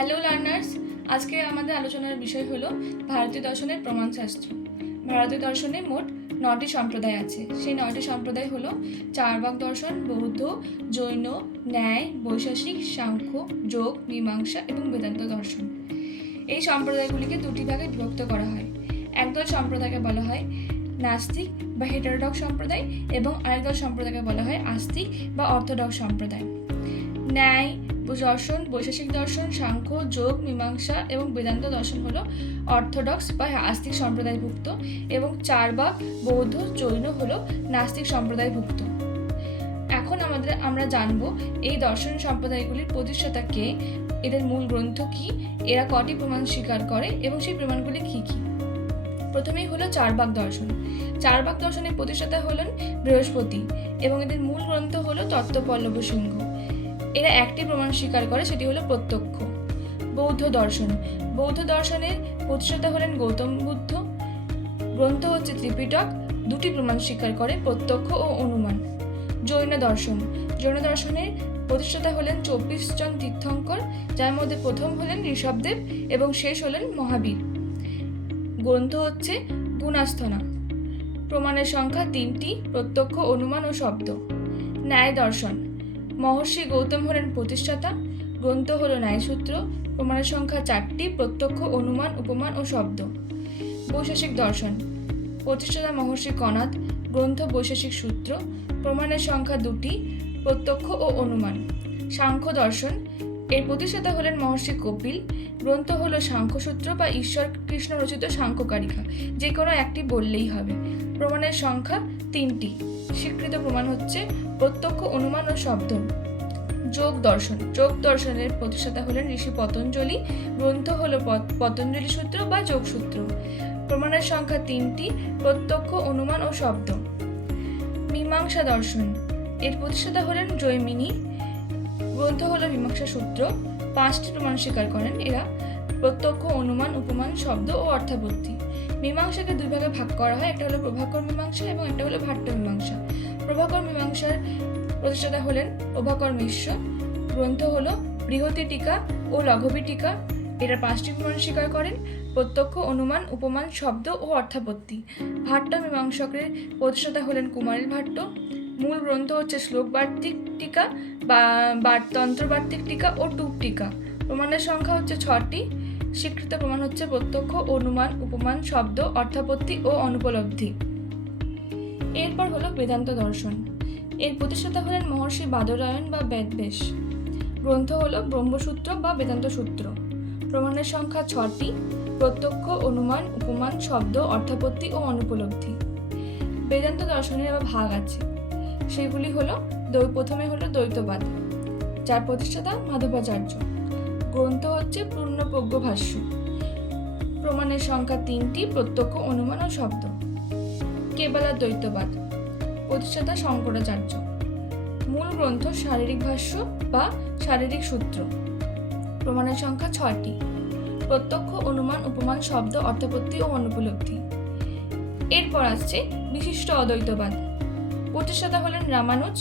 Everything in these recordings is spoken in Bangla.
হ্যালো লার্নার্স, আজকে আমাদের আলোচনার বিষয় হলো ভারতীয় দর্শনের প্রমাণশাস্ত্র। ভারতীয় দর্শনে মোট 9টি সম্প্রদায় আছে। সেই 9টি সম্প্রদায় হলো চার্বাক দর্শন, বৌদ্ধ, জৈন, ন্যায়, বৈশেষিক, সাংখ্য, যোগ, মীমাংসা এবং বেদান্ত দর্শন। এই সম্প্রদায়গুলিকে দুটি ভাগে বিভক্ত করা হয়। একদল সম্প্রদায়কে বলা হয় নাস্তিক বা হেটারোডক্স সম্প্রদায় এবং আরেকদল সম্প্রদায়কে বলা হয় আস্তিক বা অর্থোডক্স সম্প্রদায়। ন্যায় দর্শন, বৈশেষিক দর্শন, সাংখ্য, যোগ, মীমাংসা এবং বেদান্ত দর্শন হলো অর্থোডক্স বা আস্তিক সম্প্রদায়ভুক্ত এবং চার্বাক, বৌদ্ধ, জৈন হলো নাস্তিক সম্প্রদায়ভুক্ত। এখন আমরা জানব এই দর্শন সম্প্রদায়গুলির প্রতিষ্ঠাতা কে, এদের মূল গ্রন্থ কি, এরা কটি প্রমাণ স্বীকার করে এবং সেই প্রমাণগুলি কি কি। প্রথমেই হলো চার্বাক দর্শন। চার্বাক দর্শনের প্রতিষ্ঠাতা হলেন বৃহস্পতি এবং এদের মূল গ্রন্থ হলো তত্ত্বপল্লব সিংহ। এরা একটি প্রমাণ স্বীকার করে, সেটি হলো প্রত্যক্ষ। বৌদ্ধ দর্শন। বৌদ্ধ দর্শনের প্রতিষ্ঠাতা হলেন গৌতম বুদ্ধ। গ্রন্থ হচ্ছে ত্রিপিটক, দুটি প্রমাণ স্বীকার করে, প্রত্যক্ষ ও অনুমান। জৈন দর্শন। জৈন দর্শনের প্রতিষ্ঠাতা হলেন 24 জন তীর্থঙ্কর, যার মধ্যে প্রথম হলেন ঋষভদেব এবং শেষ হলেন মহাবীর। গ্রন্থ হচ্ছে গুণাস্থনা। প্রমাণের সংখ্যা 3টি, প্রত্যক্ষ, অনুমান ও শব্দ। ন্যায় দর্শন। মহর্ষি গৌতম হলেন প্রতিষ্ঠাতা। গ্রন্থ হলো ন্যায়সূত্র। প্রমাণের সংখ্যা 4টি, প্রত্যক্ষ, অনুমান, উপমান ও শব্দ। বৈশেষিক দর্শন। প্রতিষ্ঠাতা মহর্ষি কনাদ। গ্রন্থ বৈশেষিক সূত্র। প্রমাণের সংখ্যা 2টি, প্রত্যক্ষ ও অনুমান। সাংখ্য দর্শন। এর প্রতিষ্ঠাতা হলেন মহর্ষি কপিল। গ্রন্থ হলো সাংখ্যসূত্র বা ঈশ্বর কৃষ্ণ রচিত সাংখ্যকারিকা, যে কোনো একটি বললেই হবে। প্রমাণের সংখ্যা 3টি। স্বীকৃত প্রমাণ হচ্ছে প্রত্যক্ষ, অনুমান ও শব্দ। যোগ দর্শন। যোগ দর্শনের প্রতিষ্ঠাতা হলেন ঋষি পতঞ্জলি। গ্রন্থ হলো পতঞ্জলি সূত্র বা যোগসূত্র। প্রমাণের সংখ্যা 3টি, প্রত্যক্ষ, অনুমান ও শব্দ। মীমাংসা দর্শন। এর প্রতিষ্ঠাতা হলেন জৈমিনী। গ্রন্থ হলো মীমাংসা সূত্র। 5টি প্রমাণ স্বীকার করেন এরা, প্রত্যক্ষ, অনুমান, উপমান, শব্দ ও অর্থাপত্তি। মীমাংসাকে দুই ভাগে ভাগ করা হয়, একটা হলো প্রভাকর মীমাংসা এবং একটা হলো ভাট্ট মীমাংসা। প্রভাকর মীমাংসার প্রতিষ্ঠাতা হলেন প্রভাকর মিশ্র। গ্রন্থ হলো বৃহতি টিকা ও লঘবী টিকা। এরা 5টি প্রমাণ স্বীকার করেন, প্রত্যক্ষ, অনুমান, উপমান, শব্দ ও অর্থাপত্তি। ভাট্ট মীমাংসকের প্রতিষ্ঠাতা হলেন কুমারিল ভাট্ট। মূল গ্রন্থ হচ্ছে শ্লোক বার্তিক টিকা বা তন্ত্রবার্তিক টিকা ও টুক টিকা। প্রমাণের সংখ্যা হচ্ছে 6টি। স্বীকৃত প্রমাণ হচ্ছে প্রত্যক্ষ, অনুমান, উপমান, শব্দ, অর্থাপত্তি ও অনুপলব্ধি। এরপর হলো বেদান্ত দর্শন। এর প্রতিষ্ঠাতা হলেন মহর্ষি বাদরায়ণ বা বেদব্যাস। গ্রন্থ হলো ব্রহ্মসূত্র বা বেদান্ত সূত্র। প্রমাণের সংখ্যা 6টি, প্রত্যক্ষ, অনুমান, উপমান, শব্দ, অর্থাপত্তি ও অনুপলব্ধি। বেদান্ত দর্শনের আবার ভাগ আছে, সেগুলি হলো প্রথমে হলো দ্বৈতবাদ, যার প্রতিষ্ঠাতা মাধবাচার্য। গ্রন্থ হচ্ছে পূর্ণপ্রজ্ঞ ভাষ্য। প্রমাণের সংখ্যা 3টি, প্রত্যক্ষ, অনুমান ও শব্দ। কেবলাদ্বৈতবাদ, প্রতিষ্ঠাতা শঙ্করাচার্য। মূল গ্রন্থ শারীরিক ভাষ্য বা শারীরিক সূত্র। প্রমাণের সংখ্যা 6টি, প্রত্যক্ষ, অনুমান, উপমান, শব্দ, অর্থাপত্তি ও অনুপলব্ধি। এরপর আসছে বিশিষ্ট অদ্বৈতবাদ। প্রতিষ্ঠাতা হলেন রামানুজ।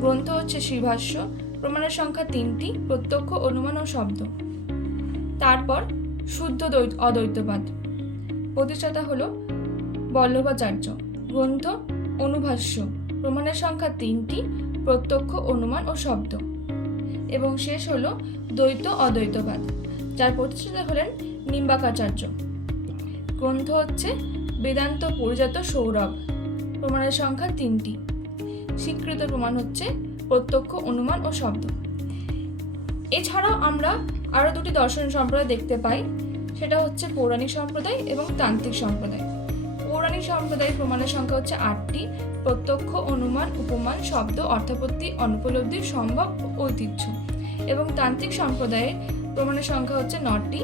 গ্রন্থ হচ্ছে শ্রীভাষ্য। প্রমাণের সংখ্যা 3টি, প্রত্যক্ষ, অনুমান ও শব্দ। তারপর শুদ্ধ অদ্বৈতবাদ। প্রতিষ্ঠাতা হল বল্লভাচার্য। গ্রন্থ অনুভাষ্য। প্রমাণের সংখ্যা 3টি, প্রত্যক্ষ, অনুমান ও শব্দ। এবং শেষ হলো দ্বৈত অদ্বৈতবাদ, যার প্রতিষ্ঠাতা হলেন নিম্বাকাচার্য। গ্রন্থ হচ্ছে বেদান্ত পরিজাত সৌরভ। প্রমাণের সংখ্যা 3টি। স্বীকৃত প্রমাণ হচ্ছে প্রত্যক্ষ, অনুমান ও শব্দ। এছাড়াও আমরা আরও 2টি দর্শন সম্প্রদায় দেখতে পাই, সেটা হচ্ছে পৌরাণিক সম্প্রদায় এবং তান্ত্রিক সম্প্রদায়। পৌরাণিক সম্প্রদায়ের প্রমাণের সংখ্যা হচ্ছে 8টি, প্রত্যক্ষ, অনুমান, উপমান, শব্দ, অর্থাপত্তি, অনুপলব্ধি, সম্ভব, ঐতিহ্য। এবং তান্ত্রিক সম্প্রদায়ের প্রমাণের সংখ্যা হচ্ছে 9টি,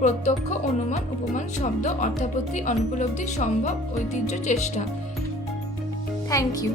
প্রত্যক্ষ, অনুমান, উপমান, শব্দ, অর্থাপত্তি, অনুপলব্ধি, সম্ভব, ঐতিহ্য, চেষ্টা। Thank you.